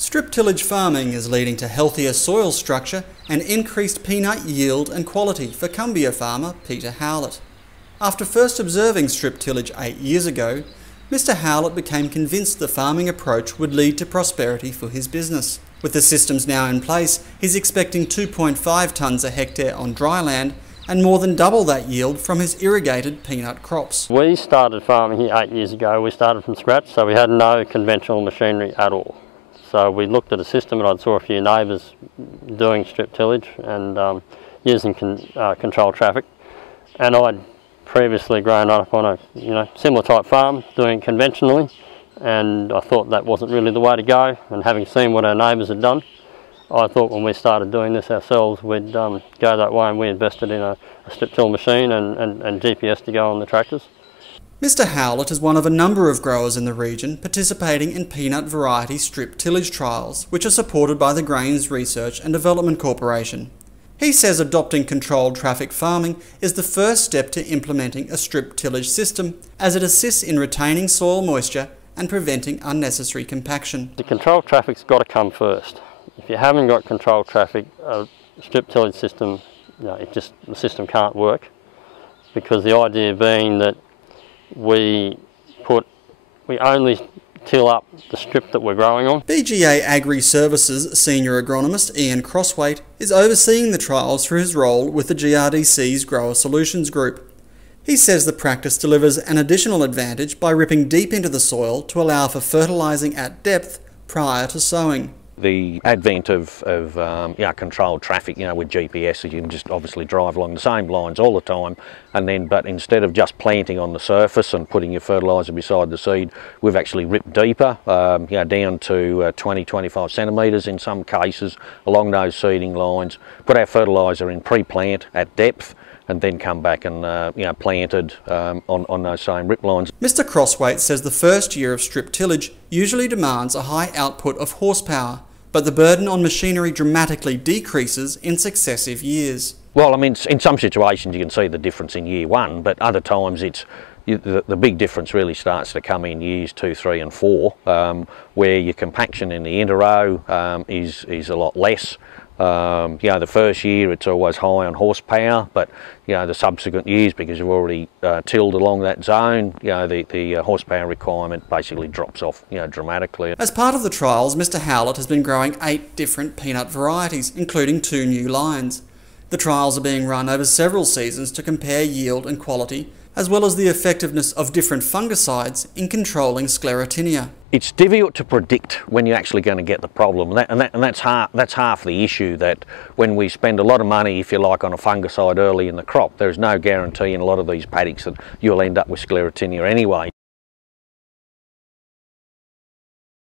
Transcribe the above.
Strip tillage farming is leading to healthier soil structure and increased peanut yield and quality for Kumbia farmer Peter Howlett. After first observing strip tillage 8 years ago, Mr. Howlett became convinced the farming approach would lead to prosperity for his business. With the systems now in place, he's expecting 2.5 tonnes a hectare on dry land and more than double that yield from his irrigated peanut crops. We started farming here 8 years ago. We started from scratch, so we had no conventional machinery at all. So we looked at a system, and I saw a few neighbours doing strip tillage and using controlled traffic. And I'd previously grown up on a similar type farm, doing it conventionally, and I thought that wasn't really the way to go. And having seen what our neighbours had done, I thought when we started doing this ourselves, we'd go that way, and we invested in a strip till machine and GPS to go on the tractors. Mr. Howlett is one of a number of growers in the region participating in peanut variety strip tillage trials, which are supported by the Grains Research and Development Corporation. He says adopting controlled traffic farming is the first step to implementing a strip tillage system, as it assists in retaining soil moisture and preventing unnecessary compaction. The controlled traffic's got to come first. If you haven't got controlled traffic, a strip tillage system, the system can't work, because the idea being that we only till up the strip that we're growing on. BGA Agri Services Senior Agronomist Ian Crosswaite is overseeing the trials through his role with the GRDC's Grower Solutions Group. He says the practice delivers an additional advantage by ripping deep into the soil to allow for fertilising at depth prior to sowing. The advent of controlled traffic, with GPS, you can just obviously drive along the same lines all the time, but instead of just planting on the surface and putting your fertiliser beside the seed, we've actually ripped deeper, down to 20-25 centimetres in some cases along those seeding lines, put our fertiliser in pre-plant at depth, and then come back and planted on those same rip lines. Mr. Crosswaite says the first year of strip tillage usually demands a high output of horsepower, but the burden on machinery dramatically decreases in successive years. Well, in some situations you can see the difference in year one, but other times the big difference really starts to come in years 2, 3 and 4, where your compaction in the interrow is a lot less. The first year it's always high on horsepower, but the subsequent years, because you've already tilled along that zone, the horsepower requirement basically drops off dramatically. As part of the trials, Mr. Howlett has been growing 8 different peanut varieties, including 2 new lines. The trials are being run over several seasons to compare yield and quality, as well as the effectiveness of different fungicides in controlling sclerotinia. It's difficult to predict when you're actually going to get the problem, and that's half the issue, that when we spend a lot of money, if you like, on a fungicide early in the crop, there's no guarantee in a lot of these paddocks that you'll end up with sclerotinia anyway.